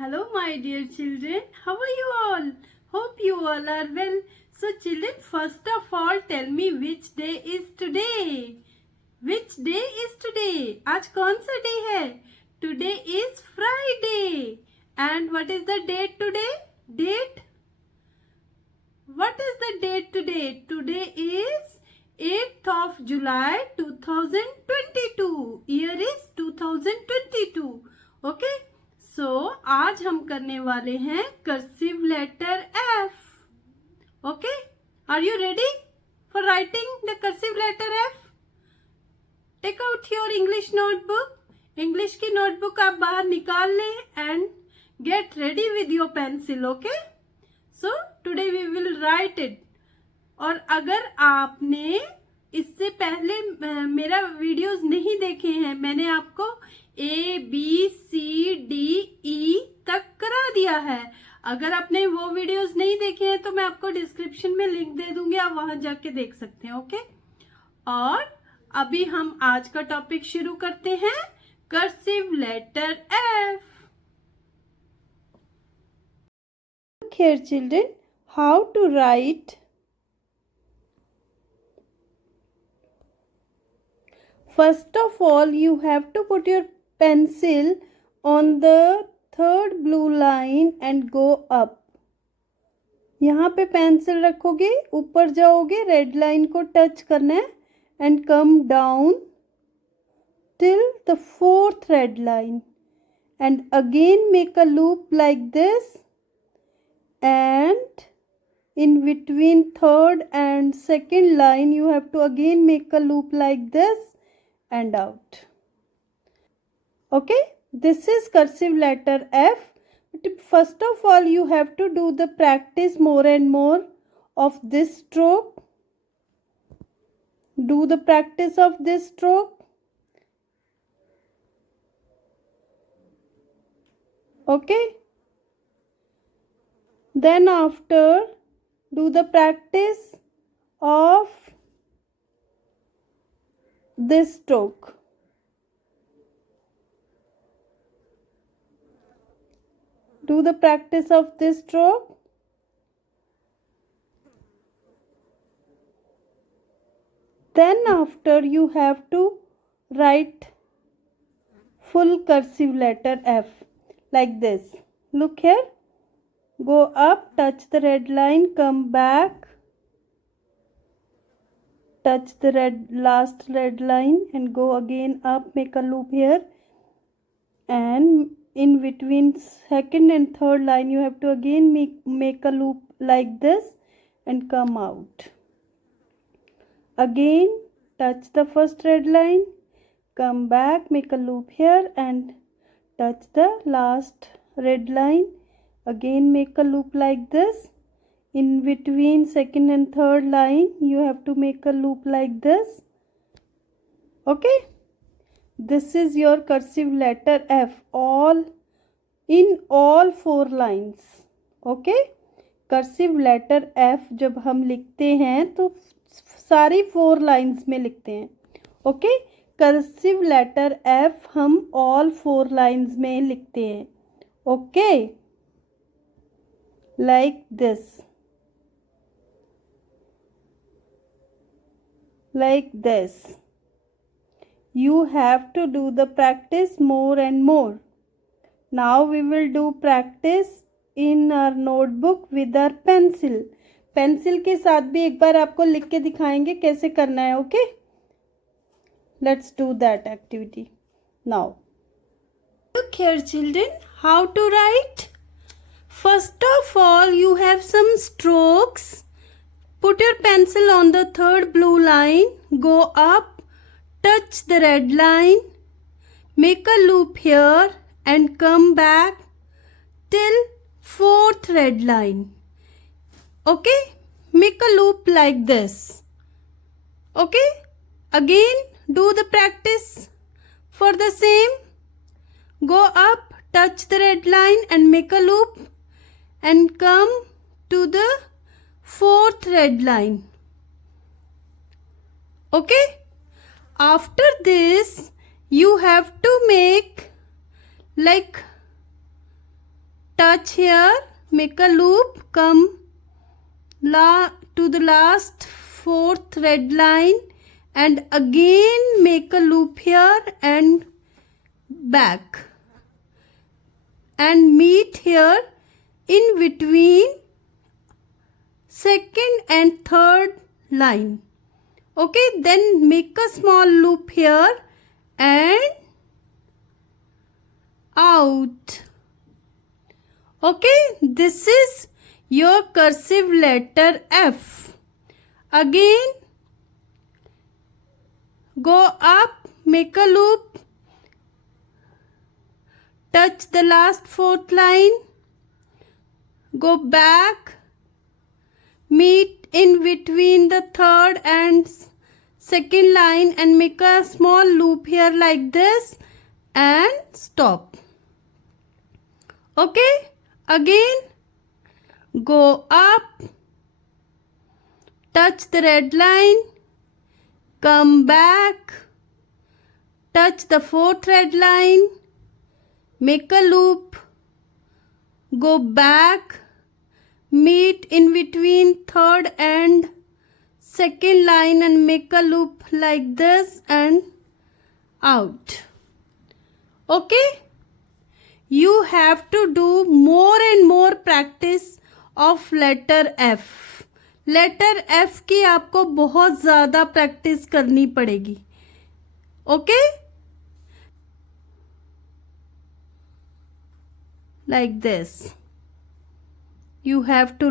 Hello, my dear children. How are you all? Hope you all are well. So, children, first of all, tell me which day is today. Which day is today? आज कौन सा day है? Today is Friday. And what is the date today? Date? What is the date today? Today is 8th of July 2022. Year is 2022. Okay? So, आज हम करने वाले हैं cursive letter F. Okay? Are you ready for writing the cursive letter F? Take out your English notebook. English की notebook आप बाहर निकाल लें and get ready with your pencil. Okay? So, today we will write it. और अगर आपने इससे पहले मेरा वीडियोस नहीं देखे हैं, मैंने आपको ABCDE तक करा दिया है. अगर आपने वो वीडियोस नहीं देखे हैं तो मैं आपको डिस्क्रिप्शन में लिंक दे दूंगी, आप वहां जाके देख सकते हैं. ओके? और अभी हम आज का टॉपिक शुरू करते हैं. Cursive letter F. Look here, children, how to write. First of all, you have to put your pencil on the third blue line and go up. यहाँ पे पेंसिल रखोगे, ऊपर जाओगे, रेड लाइन को टच करना है and come down till the fourth red line and again make a loop like this, and in between third and second line you have to again make a loop like this and out. Okay, this is cursive letter F. But first of all, you have to do the practice more and more of this stroke. Do the practice of this stroke. Okay, then after do the practice of this stroke. Do the practice of this stroke. Then after you have to write full cursive letter F like this. Look here. Go up, touch the red line, come back, touch the last red line and go again up, make a loop here, and in between second and third line you have to again make a loop like this and come out. Again touch the first red line, come back, make a loop here and touch the last red line, again make a loop like this. In between second and third line you have to make a loop like this. Okay, this is your cursive letter F in all four lines. Okay, cursive letter F जब हम लिखते हैं तो सारी 4 lines में लिखते हैं. Okay, cursive letter F हम all 4 लाइन्स में लिखते हैं. Okay, like this, like this. You have to do the practice more and more. Now we will do practice in our notebook with our pencil. Pencil के साथ भी एक बार आपको लिख के दिखाएंगे कैसे करना है. Okay, let's do that activity now. Look here, children, how to write. First of all, you have some strokes. Put your pencil on the third blue line, go up, touch the red line, make a loop here and come back till fourth red line. Okay, make a loop like this. Okay, again do the practice for the same. Go up, touch the red line and make a loop and come to the fourth red line. Okay, after this you have to make like touch here, make a loop, come to the last fourth red line and again make a loop here and back and meet here in between second and third line. Okay, then make a small loop here and out. Okay, this is your cursive letter F. Again, go up, make a loop, touch the last fourth line, go back, meet in between the third and second line and make a small loop here like this and stop. Okay, again go up, touch the red line, come back, touch the fourth red line, make a loop, go back, meet in between third and second line and make a loop like this and out. Okay, you have to do more and more practice of letter F. Letter F की आपको बहुत ज़्यादा practice करनी पड़ेगी. Okay, like this. You have to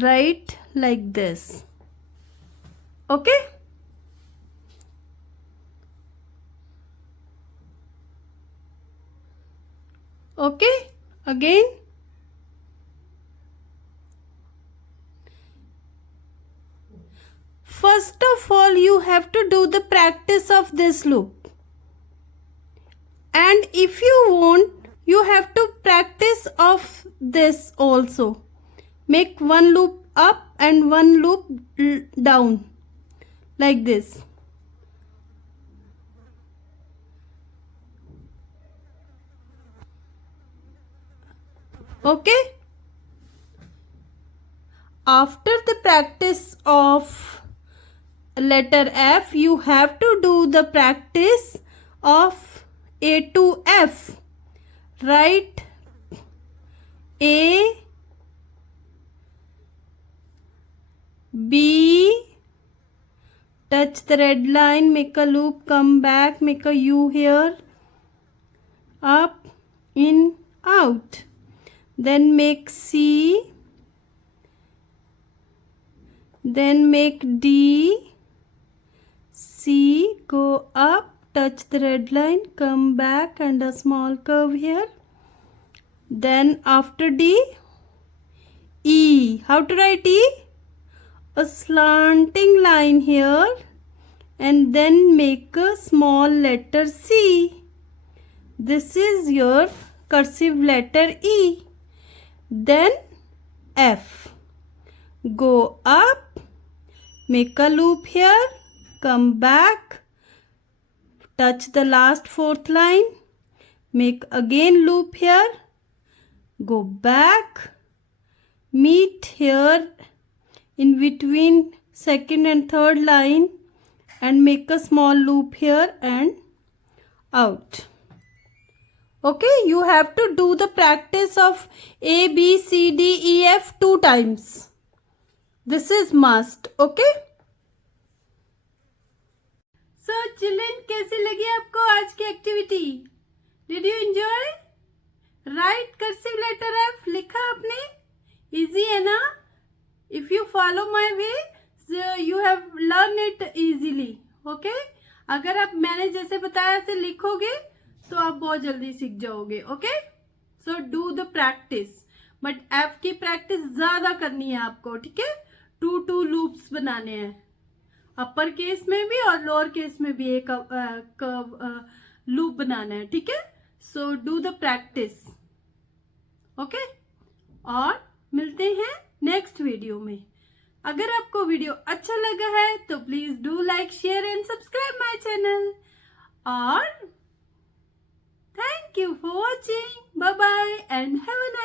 write like this. Okay. Okay, again. First of all, you have to do the practice of this loop. And if you want, you have to practice of this also. Make one loop up and one loop down. Like this. Okay. After the practice of letter F, you have to do the practice of A to F. Write A, B, touch the red line, make a loop, come back, make a U here, up, in, out. Then make C, then make D, C, go up, touch the red line, come back and a small curve here. Then after D, E. How to write E? A slanting line here and then make a small letter C. This is your cursive letter E. Then F. Go up, make a loop here, come back, touch the last fourth line, make again loop here, go back, meet here in between second and third line and make a small loop here and out. Okay, you have to do the practice of A, B, C, D, E, F 2 times. This is must. Okay. So children, कैसी लगी आपको आज की activity? Did you enjoy? Write cursive letter F. लिखा आपने? Easy है ना? If you follow my way, so you have learned it easily. Okay? अगर आप मैंने जैसे बताया ऐसे लिखोगे तो आप बहुत जल्दी सीख जाओगे. Okay, so do the practice, but F की प्रैक्टिस ज्यादा करनी है आपको. ठीक है, 2 लूप्स बनाने हैं, अपर केस में भी और लोअर केस में भी एक लूप बनाना है. ठीक है, so do the practice. Okay, और मिलते हैं नेक्स्ट वीडियो में. अगर आपको वीडियो अच्छा लगा है तो please do like, share and subscribe my channel. और thank you for watching. Bye bye and have a